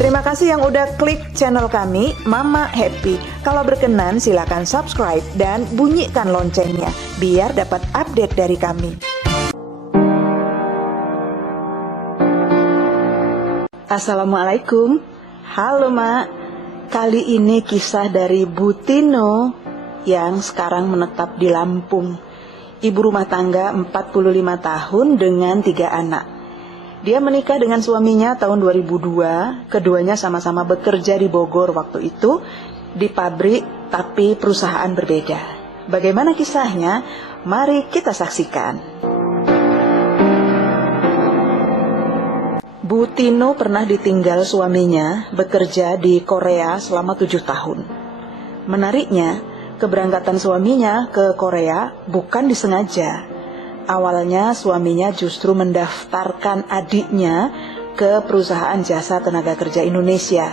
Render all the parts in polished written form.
Terima kasih yang udah klik channel kami, Mama Happy. Kalau berkenan silakan subscribe dan bunyikan loncengnya biar dapat update dari kami. Assalamualaikum. Halo Mak. Kali ini kisah dari Bu Tino yang sekarang menetap di Lampung. Ibu rumah tangga 45 tahun dengan 3 anak. Dia menikah dengan suaminya tahun 2002, keduanya sama-sama bekerja di Bogor waktu itu, di pabrik tapi perusahaan berbeda. Bagaimana kisahnya? Mari kita saksikan. Bu Tino pernah ditinggal suaminya bekerja di Korea selama 7 tahun. Menariknya, keberangkatan suaminya ke Korea bukan disengaja. Awalnya suaminya justru mendaftarkan adiknya ke perusahaan jasa tenaga kerja Indonesia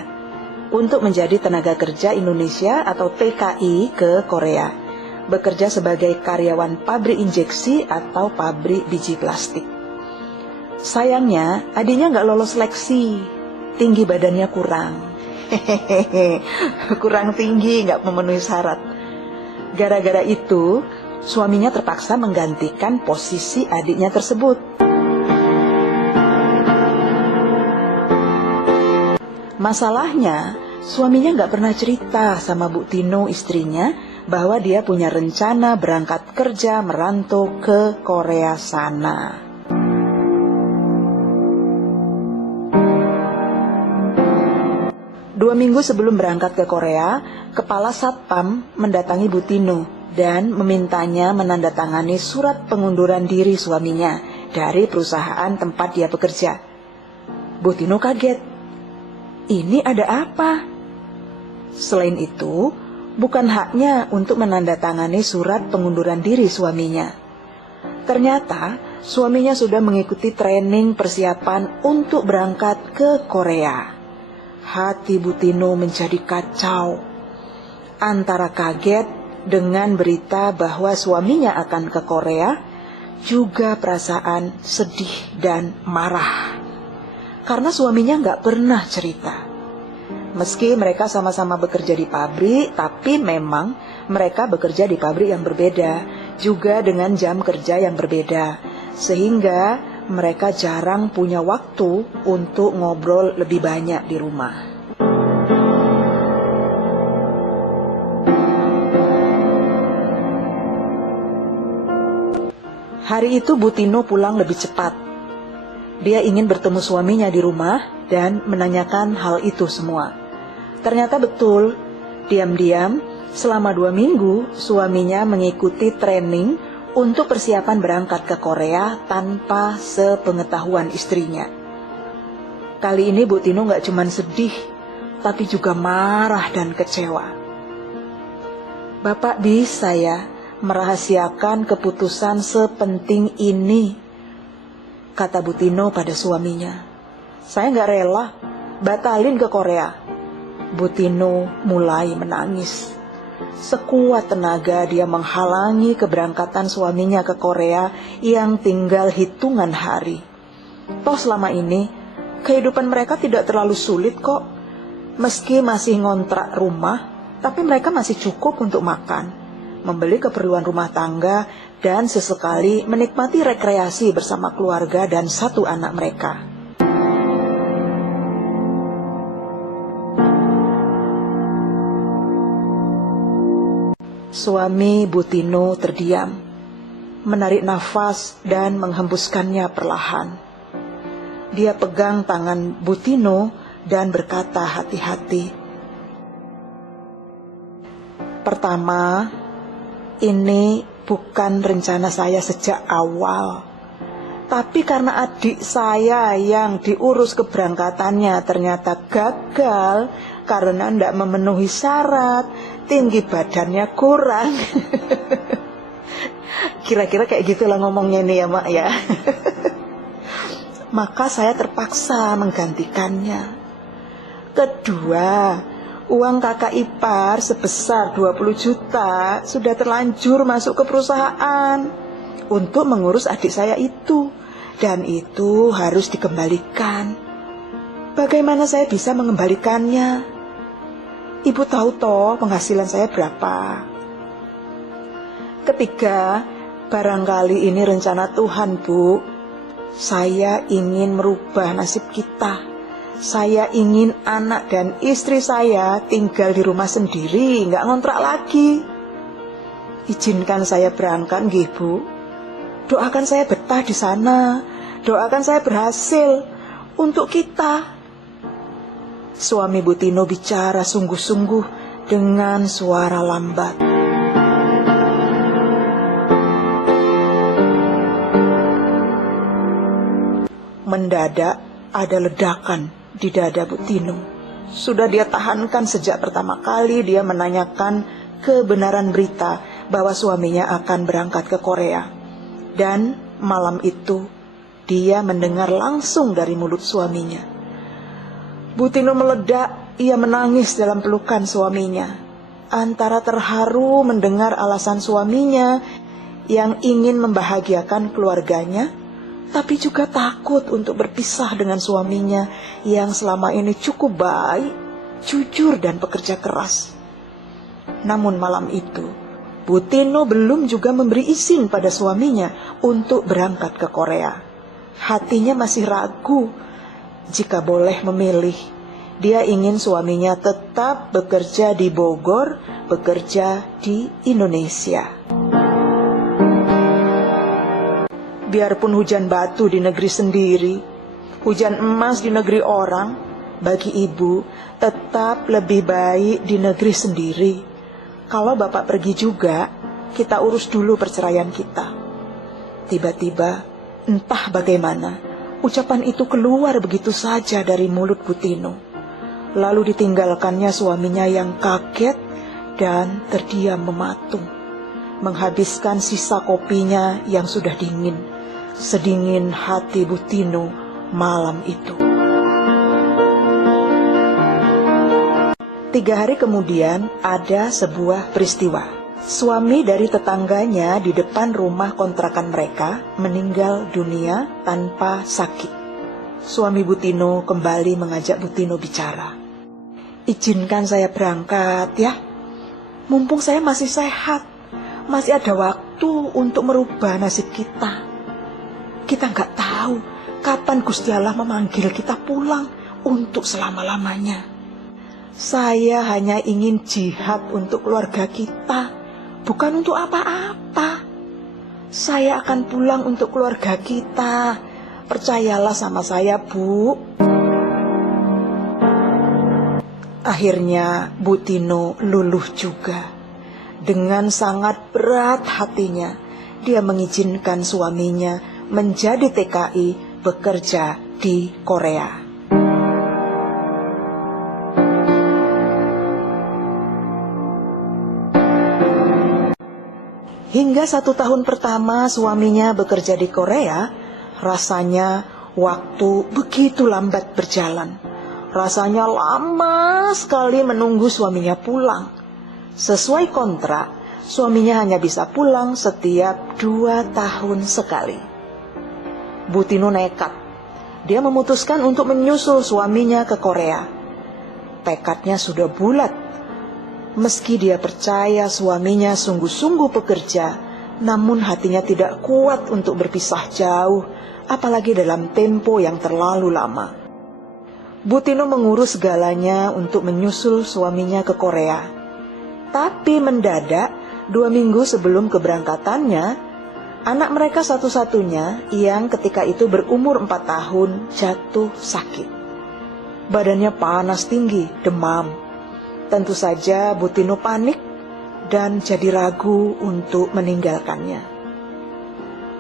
untuk menjadi tenaga kerja Indonesia atau TKI ke Korea, bekerja sebagai karyawan pabrik injeksi atau pabrik biji plastik. Sayangnya adiknya nggak lolos seleksi, tinggi badannya kurang, kurang tinggi, nggak memenuhi syarat. Gara-gara itu suaminya terpaksa menggantikan posisi adiknya tersebut. Masalahnya, suaminya nggak pernah cerita sama Bu Tino istrinya bahwa dia punya rencana berangkat kerja merantau ke Korea sana. Dua minggu sebelum berangkat ke Korea, Kepala Satpam mendatangi Bu Tino dan memintanya menandatangani surat pengunduran diri suaminya dari perusahaan tempat dia bekerja. Bu Tino kaget. Ini ada apa? Selain itu, bukan haknya untuk menandatangani surat pengunduran diri suaminya. Ternyata, suaminya sudah mengikuti training persiapan untuk berangkat ke Korea. Hati Bu Tino menjadi kacau. Antara kaget dengan berita bahwa suaminya akan ke Korea, juga perasaan sedih dan marah. Karena suaminya nggak pernah cerita. Meski mereka sama-sama bekerja di pabrik, tapi memang mereka bekerja di pabrik yang berbeda, juga dengan jam kerja yang berbeda. Sehingga mereka jarang punya waktu untuk ngobrol lebih banyak di rumah. Hari itu Bu Tino pulang lebih cepat. Dia ingin bertemu suaminya di rumah dan menanyakan hal itu semua. Ternyata betul, diam-diam selama 2 minggu suaminya mengikuti training untuk persiapan berangkat ke Korea tanpa sepengetahuan istrinya. Kali ini Bu Tino gak cuma sedih, tapi juga marah dan kecewa. Bapak bisa ya merahasiakan keputusan sepenting ini, kata Bu Tino pada suaminya. Saya gak rela batalin ke Korea. Bu Tino mulai menangis. Sekuat tenaga dia menghalangi keberangkatan suaminya ke Korea yang tinggal hitungan hari. Toh selama ini kehidupan mereka tidak terlalu sulit kok. Meski masih ngontrak rumah, tapi mereka masih cukup untuk makan, membeli keperluan rumah tangga, dan sesekali menikmati rekreasi bersama keluarga dan 1 anak mereka. Suami Bu Tino terdiam, menarik nafas dan menghembuskannya perlahan. Dia pegang tangan Bu Tino dan berkata hati-hati, "Pertama, ini bukan rencana saya sejak awal. Tapi karena adik saya yang diurus keberangkatannya ternyata gagal karena tidak memenuhi syarat, tinggi badannya kurang." Kira-kira kayak gitulah ngomongnya nih ya Mak ya. Maka saya terpaksa menggantikannya. Kedua, uang kakak ipar sebesar 20 juta sudah terlanjur masuk ke perusahaan untuk mengurus adik saya itu, dan itu harus dikembalikan. Bagaimana saya bisa mengembalikannya? Ibu tahu toh penghasilan saya berapa. Ketiga, barangkali ini rencana Tuhan, Bu. Saya ingin merubah nasib kita. Saya ingin anak dan istri saya tinggal di rumah sendiri, nggak ngontrak lagi. Izinkan saya berangkat, nggih, Bu. Doakan saya betah di sana. Doakan saya berhasil untuk kita. Suami Bu Tino bicara sungguh-sungguh dengan suara lambat. Mendadak ada ledakan di dada Bu Tino. Sudah dia tahankan sejak pertama kali dia menanyakan kebenaran berita bahwa suaminya akan berangkat ke Korea. Dan malam itu dia mendengar langsung dari mulut suaminya. Bu Tino meledak, ia menangis dalam pelukan suaminya. Antara terharu mendengar alasan suaminya yang ingin membahagiakan keluarganya, tapi juga takut untuk berpisah dengan suaminya yang selama ini cukup baik, jujur dan pekerja keras. Namun malam itu, Bu Tino belum juga memberi izin pada suaminya untuk berangkat ke Korea. Hatinya masih ragu. Jika boleh memilih, dia ingin suaminya tetap bekerja di Bogor, bekerja di Indonesia. Biarpun hujan batu di negeri sendiri, hujan emas di negeri orang, bagi ibu tetap lebih baik di negeri sendiri. Kalau bapak pergi juga, kita urus dulu perceraian kita. Tiba-tiba, entah bagaimana, ucapan itu keluar begitu saja dari mulut Bu Tino. Lalu ditinggalkannya suaminya yang kaget dan terdiam mematung, menghabiskan sisa kopinya yang sudah dingin, sedingin hati Bu Tino malam itu. 3 hari kemudian ada sebuah peristiwa. Suami dari tetangganya di depan rumah kontrakan mereka meninggal dunia tanpa sakit. Suami Bu Tino kembali mengajak Bu Tino bicara. Izinkan saya berangkat ya. Mumpung saya masih sehat, masih ada waktu untuk merubah nasib kita. Kita nggak tahu kapan Gusti Allah memanggil kita pulang untuk selama-lamanya. Saya hanya ingin jihad untuk keluarga kita, bukan untuk apa-apa. Saya akan pulang untuk keluarga kita. Percayalah sama saya, Bu. Akhirnya Bu Tino luluh juga. Dengan sangat berat hatinya, dia mengizinkan suaminya menjadi TKI bekerja di Korea. Hingga 1 tahun pertama suaminya bekerja di Korea, rasanya waktu begitu lambat berjalan. Rasanya lama sekali menunggu suaminya pulang. Sesuai kontrak, suaminya hanya bisa pulang setiap 2 tahun sekali. Bu Tino nekat. Dia memutuskan untuk menyusul suaminya ke Korea. Tekadnya sudah bulat. Meski dia percaya suaminya sungguh-sungguh bekerja, namun hatinya tidak kuat untuk berpisah jauh, apalagi dalam tempo yang terlalu lama. Bu Tino mengurus segalanya untuk menyusul suaminya ke Korea. Tapi mendadak, 2 minggu sebelum keberangkatannya, anak mereka satu-satunya yang ketika itu berumur 4 tahun jatuh sakit. Badannya panas tinggi, demam. Tentu saja Bu Tino panik dan jadi ragu untuk meninggalkannya.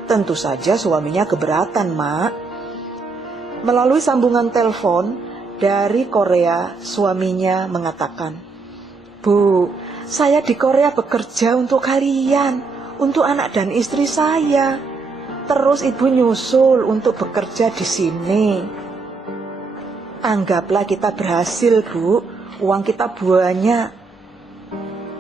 Tentu saja suaminya keberatan, Mak. Melalui sambungan telepon dari Korea, suaminya mengatakan, "Bu, saya di Korea bekerja untuk kalian, untuk anak dan istri saya. Terus ibu nyusul untuk bekerja di sini. Anggaplah kita berhasil, Bu. Uang kita banyak.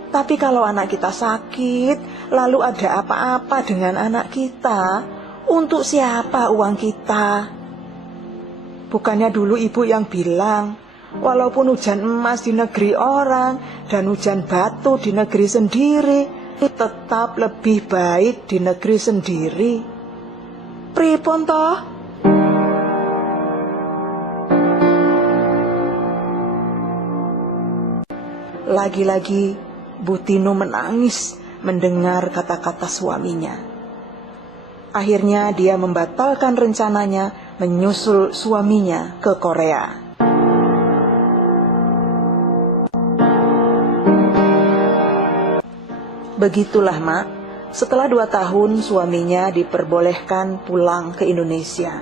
Tapi kalau anak kita sakit, lalu ada apa-apa dengan anak kita, untuk siapa uang kita?" Bukannya dulu ibu yang bilang, walaupun hujan emas di negeri orang dan hujan batu di negeri sendiri, tetap lebih baik di negeri sendiri. Pripun toh? Lagi-lagi Bu Tino menangis mendengar kata-kata suaminya. Akhirnya dia membatalkan rencananya menyusul suaminya ke Korea. Begitulah, Mak. Setelah 2 tahun suaminya diperbolehkan pulang ke Indonesia.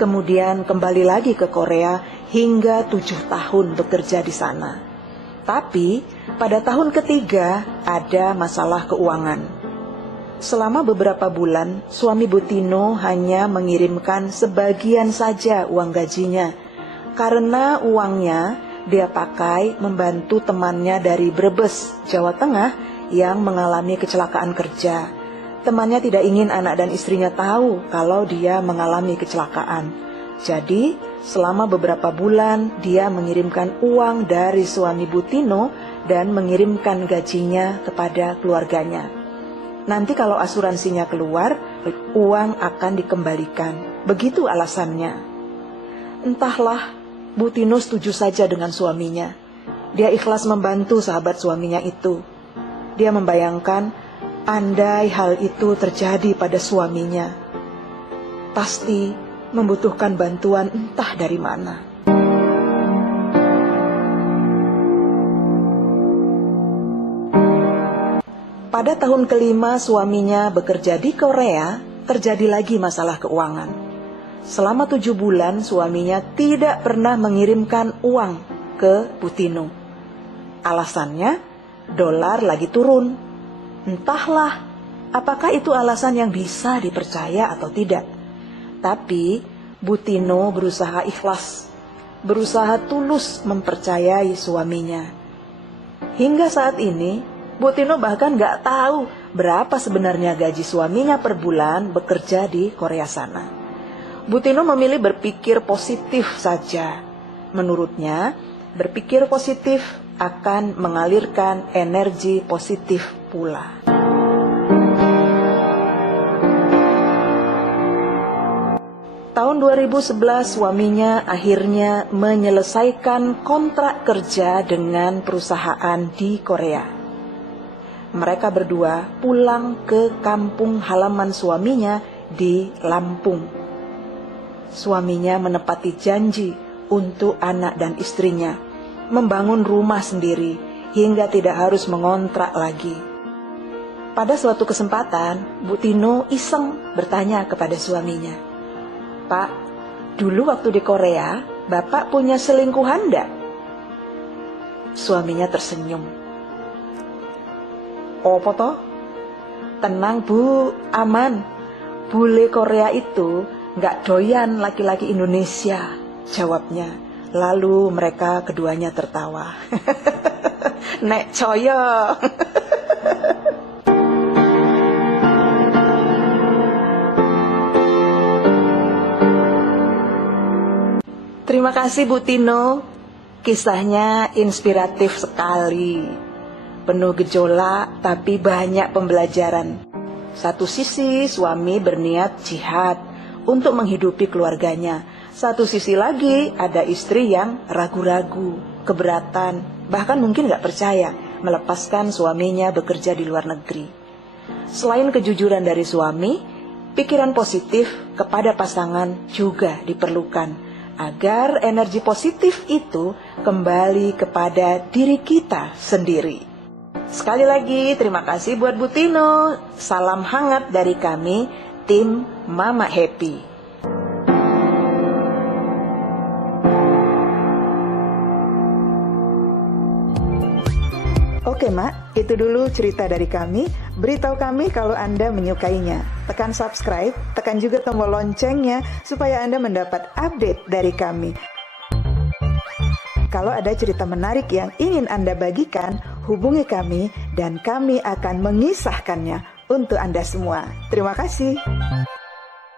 Kemudian kembali lagi ke Korea hingga 7 tahun bekerja di sana. Tapi pada tahun ketiga ada masalah keuangan. Selama beberapa bulan, suami Bu Tino hanya mengirimkan sebagian saja uang gajinya. Karena uangnya dia pakai membantu temannya dari Brebes, Jawa Tengah yang mengalami kecelakaan kerja. Temannya tidak ingin anak dan istrinya tahu kalau dia mengalami kecelakaan. Jadi, selama beberapa bulan dia mengirimkan uang dari suami Bu Tino dan mengirimkan gajinya kepada keluarganya. Nanti kalau asuransinya keluar, uang akan dikembalikan. Begitu alasannya. Entahlah, Bu Tino setuju saja dengan suaminya. Dia ikhlas membantu sahabat suaminya itu. Dia membayangkan, andai hal itu terjadi pada suaminya, pasti membutuhkan bantuan entah dari mana. Pada tahun kelima suaminya bekerja di Korea, terjadi lagi masalah keuangan. Selama 7 bulan suaminya tidak pernah mengirimkan uang ke Bu Tino. Alasannya, dolar lagi turun. Entahlah, apakah itu alasan yang bisa dipercaya atau tidak. Tapi Bu Tino berusaha ikhlas, berusaha tulus mempercayai suaminya. Hingga saat ini, Bu Tino bahkan gak tahu berapa sebenarnya gaji suaminya per bulan bekerja di Korea sana. Bu Tino memilih berpikir positif saja. Menurutnya, berpikir positif akan mengalirkan energi positif pula. Tahun 2011 suaminya akhirnya menyelesaikan kontrak kerja dengan perusahaan di Korea. Mereka berdua pulang ke kampung halaman suaminya di Lampung. Suaminya menepati janji untuk anak dan istrinya, membangun rumah sendiri hingga tidak harus mengontrak lagi. Pada suatu kesempatan, Bu Tino iseng bertanya kepada suaminya, "Pak, dulu waktu di Korea, Bapak punya selingkuhan enggak?" Suaminya tersenyum. "Opo toh? Tenang Bu, aman. Bule Korea itu nggak doyan laki-laki Indonesia," jawabnya. Lalu mereka keduanya tertawa. Nek coyo. Terima kasih Bu Tino. Kisahnya inspiratif sekali. Penuh gejolak tapi banyak pembelajaran. Satu sisi suami berniat jihad untuk menghidupi keluarganya. Satu sisi lagi ada istri yang ragu-ragu, keberatan, bahkan mungkin gak percaya melepaskan suaminya bekerja di luar negeri. Selain kejujuran dari suami, pikiran positif kepada pasangan juga diperlukan agar energi positif itu kembali kepada diri kita sendiri. Sekali lagi terima kasih buat Bu Tino. Salam hangat dari kami, tim Mama Happy. Oke Mak, itu dulu cerita dari kami. Beritahu kami kalau Anda menyukainya. Tekan subscribe, tekan juga tombol loncengnya supaya Anda mendapat update dari kami. Kalau ada cerita menarik yang ingin Anda bagikan, hubungi kami dan kami akan mengisahkannya untuk Anda semua. Terima kasih.